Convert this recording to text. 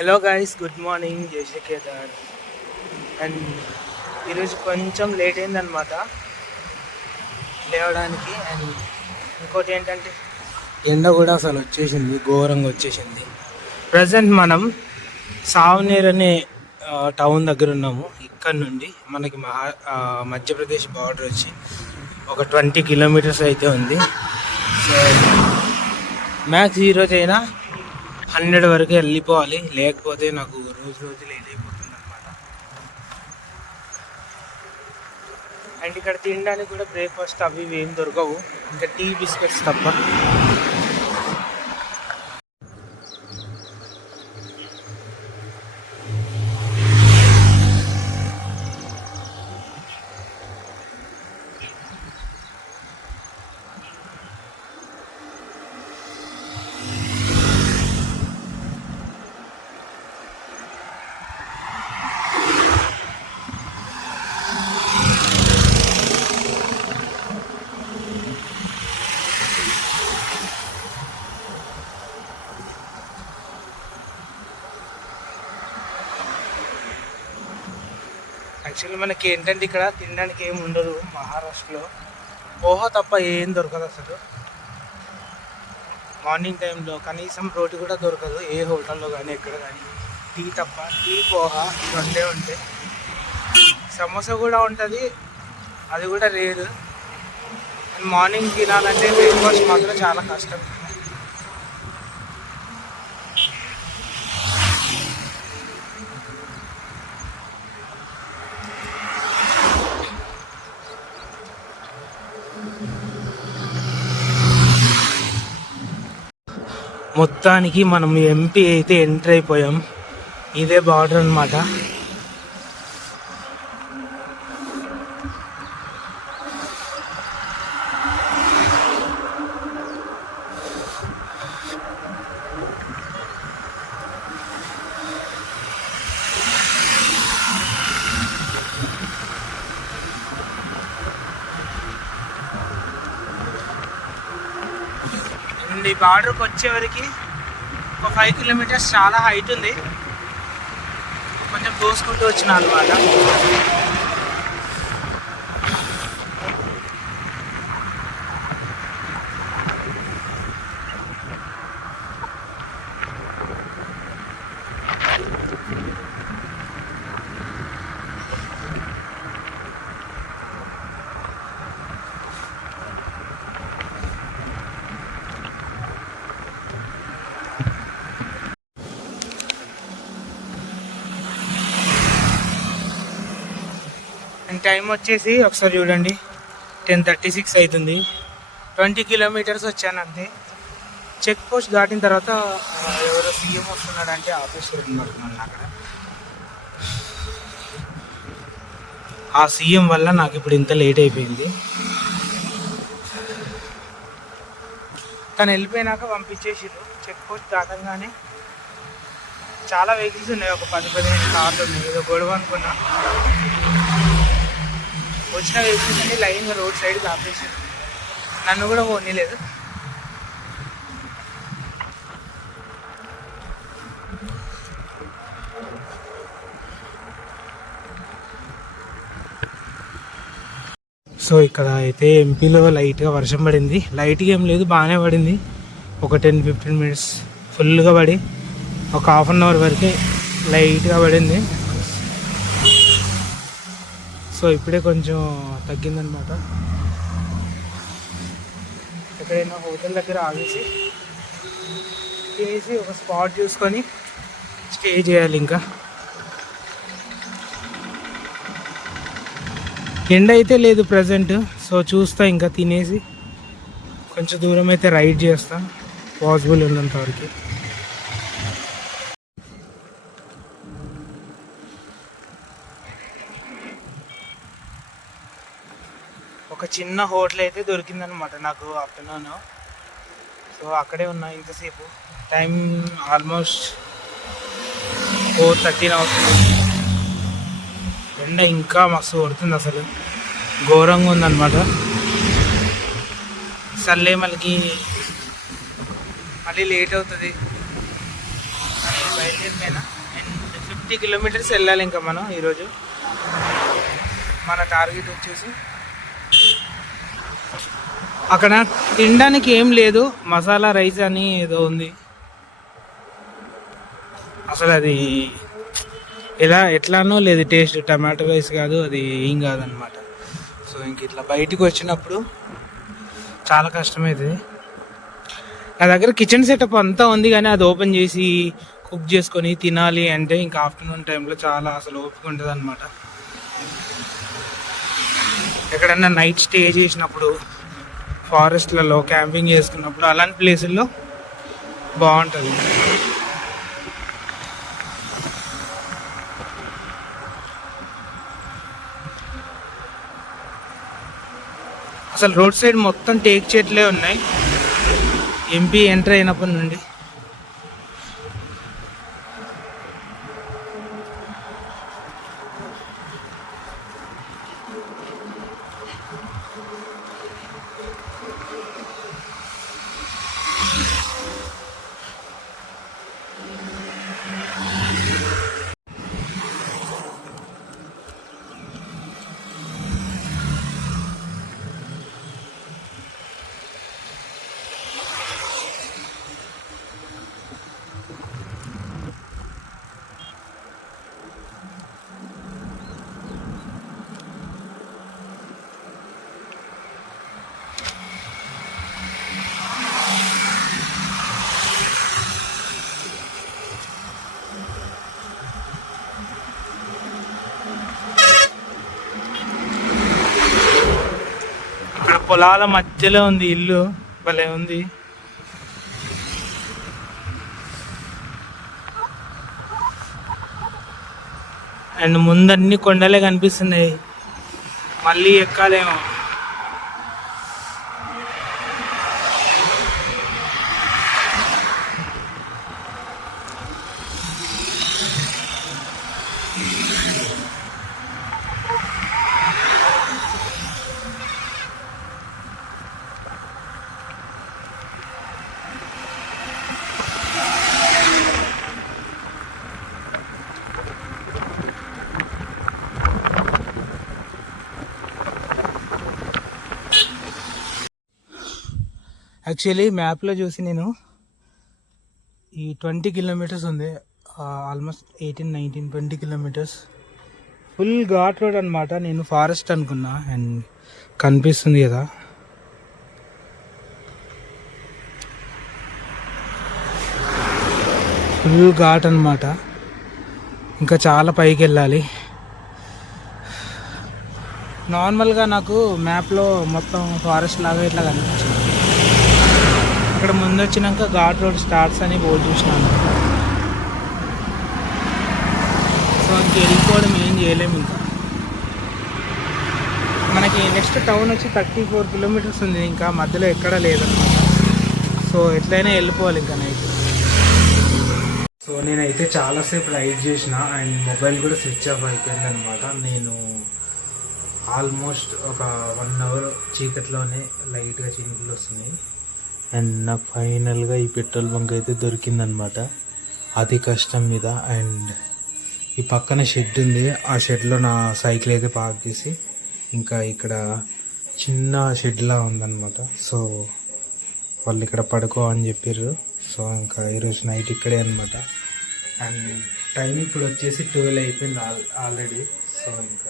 Hello guys, good morning. జై Shri Kedar. And ఈరోజు కొంచెం లేట్ అయిందనమాట లేవడానికి. అండ్ ఇంకోటి ఏంటంటే ఎండ కూడా అసలు వచ్చేసింది, ఘోరంగా వచ్చేసింది. ప్రజెంట్ మనం సావనేర్ అనే టౌన్ దగ్గర ఉన్నాము. ఇక్కడ నుండి మనకి మధ్యప్రదేశ్ బార్డర్ వచ్చి ఒక 20 కిలోమీటర్స్ అయితే ఉంది. సో మ్యాక్స్ ఈరోజు అయినా 100 వరకు వెళ్ళిపోవాలి, లేకపోతే నాకు రోజు లేట్ అయిపోతుంది అనమాట. అండ్ ఇక్కడ తినడానికి కూడా బ్రేక్ఫాస్ట్ అవి ఇవి ఏం దొరకవు, ఇంకా టీ బిస్కెట్స్ తప్ప. యాక్చువల్లీ మనకి ఏంటంటే ఇక్కడ తినడానికి ఏమి ఉండదు. మహారాష్ట్రలో పోహా తప్ప ఏం దొరకదు అసలు. మార్నింగ్ టైంలో కనీసం రోటీ కూడా దొరకదు ఏ హోటల్లో కానీ ఎక్కడ కానీ. టీ తప్ప, టీ పోహా రెండే ఉంటాయి. సమోసా కూడా ఉంటుంది, అది కూడా రేరు. అండ్ మార్నింగ్ తినాలంటే బ్రేక్ఫాస్ట్ మాత్రం చాలా కష్టం. మొత్తానికి మనం ఎంపీ అయితే ఎంటర్ అయిపోయాం. ఇదే బార్డర్ అనమాట. ఈ బార్డర్కి వచ్చేవరకు ఒక 5 కిలోమీటర్స్ చాలా హైట్ ఉంది. కొంచెం తోసుకుంటూ వచ్చిన అనమాట. టైం వచ్చేసి ఒకసారి చూడండి, 10:36 అవుతుంది. 20 కిలోమీటర్స్ వచ్చాను అంతే. చెక్ పోస్ట్ దాటిన తర్వాత ఎవరో సీఎం వస్తున్నాడంటే ఆఫీసర్ ఉన్నారు అక్కడ. ఆ సీఎం వల్ల నాకు ఇప్పుడు ఇంత లేట్ అయిపోయింది. తను వెళ్ళిపోయినాక పంపించేసారు. చెక్ పోస్ట్ దాటంగానే చాలా వెహికల్స్ ఉన్నాయి, ఒక 10-15 కార్లు ఉన్నాయి. ఏదో గొడవ అనుకున్నా. వచ్చిన వెహికల్స్ అన్ని లైన్గా రోడ్ సైడ్కి ఆపేసారు. నన్ను కూడా పోనీలేదు. సో ఇక్కడ అయితే ఎంపీలో లైట్గా వర్షం పడింది. లైట్గా ఏం లేదు, బాగానే పడింది. ఒక 10-15 మినిట్స్ ఫుల్గా పడి ఒక హాఫ్ అన్ అవర్ వరకే లైట్గా పడింది. సో ఇప్పుడే కొంచెం తగ్గిందనమాట. ఎక్కడైనా హోటల్ దగ్గర ఆగేసి తినేసి ఒక స్పాట్ చూసుకొని స్టే చేయాలి. ఇంకా ఎండ అయితే లేదు ప్రజెంట్. సో చూస్తా, ఇంకా తినేసి కొంచెం దూరం అయితే రైడ్ చేస్తా పాసిబుల్ ఉన్నంత వరకు. ఒక చిన్న హోటల్ అయితే దొరికిందనమాట నాకు ఆఫ్టర్నూన్. సో అక్కడే ఉన్నా ఇంతసేపు. టైం ఆల్మోస్ట్ 4:13 అవుతుంది. ఎండ ఇంకా మస్తు కొడుతుంది, అసలు ఘోరంగా ఉందన్నమాట. సర్లే మళ్ళీ లేట్ అవుతుంది అని బయలుదేరిపోయినా. అండ్ 50 కిలోమీటర్స్ వెళ్ళాలి ఇంకా మనం ఈరోజు. మన టార్గెట్ వచ్చేసి అక్కడ తినడానికి ఏం లేదు, మసాలా రైస్ అని ఏదో ఉంది. అసలు అది ఎట్లానో లేదు టేస్ట్. టమాటో రైస్ కాదు అది, ఏం కాదనమాట. సో ఇంక ఇట్లా బయటికి వచ్చినప్పుడు చాలా కష్టమవుతుంది. నా దగ్గర కిచెన్ సెటప్ అంతా ఉంది, కానీ అది ఓపెన్ చేసి కుక్ చేసుకొని తినాలి అంటే ఇంకా ఆఫ్టర్నూన్ టైంలో చాలా అసలు ఓపిక ఉంటుంది అనమాట. ఎక్కడన్నా నైట్ స్టే చేసినప్పుడు, ఫారెస్ట్లలో క్యాంపింగ్ చేసుకున్నప్పుడు అలాంటి ప్లేసుల్లో బాగుంటుంది. అసలు రోడ్ సైడ్ మొత్తం టేక్ చెట్లే ఉన్నాయి ఎంపీ ఎంటర్ అయినప్పటి నుండి. పొలాల మధ్యలో ఉంది ఇల్లు, భలే ఉంది. అండ్ ముందన్ని కొండలే కనిపిస్తున్నాయి, మళ్ళీ ఎక్కాలేమో. యాక్చువల్లీ మ్యాప్లో చూసి నేను ఈ 20 కిలోమీటర్స్ ఉంది, almost 18, 19, 20 kilometres full ghat road అనమాట. నేను ఫారెస్ట్ అనుకున్నా, అండ్ కనిపిస్తుంది కదా ఫుల్ ఘాట్ అనమాట. ఇంకా చాలా పైకి వెళ్ళాలి. నార్మల్గా నాకు మ్యాప్లో మొత్తం ఫారెస్ట్ లాగా ఇట్లా కనిపించింది. అక్కడ ముందు వచ్చినాక ఘాట్ రోడ్ స్టార్ట్స్ అని బోర్డు చూసినాను. సో ఇంక వెళ్ళిపోవడం ఏం చేయలేము. ఇంకా మనకి నెక్స్ట్ టౌన్ వచ్చి 34 కిలోమీటర్స్ ఉంది, ఇంకా మధ్యలో ఎక్కడా లేదన్నమాట. సో ఎట్లయినా వెళ్ళిపోవాలి ఇంకా నైట్. సో నేనైతే చాలాసేపు రైడ్ చేసిన, అండ్ మొబైల్ కూడా స్విచ్ ఆఫ్ అయిపోయింది అనమాట. నేను ఆల్మోస్ట్ ఒక 1 అవర్ చీకట్లోనే లైట్గా చినుకులు వస్తున్నాయి. అండ్ నాకు ఫైనల్గా ఈ పెట్రోల్ బంక్ అయితే దొరికిందనమాట, అతి కష్టం మీద. అండ్ ఈ పక్కన షెడ్ ఉంది, ఆ షెడ్లో నా సైకిల్ అయితే పార్క్ చేసి, ఇంకా ఇక్కడ చిన్న షెడ్లా ఉందన్నమాట. సో వాళ్ళు ఇక్కడ పడుకో అని చెప్పారు. సో ఇంకా ఈరోజు నైట్ ఇక్కడే అనమాట. అండ్ టైం ఇప్పుడు వచ్చేసి 12 అయిపోయింది ఆల్రెడీ. సో ఇంకా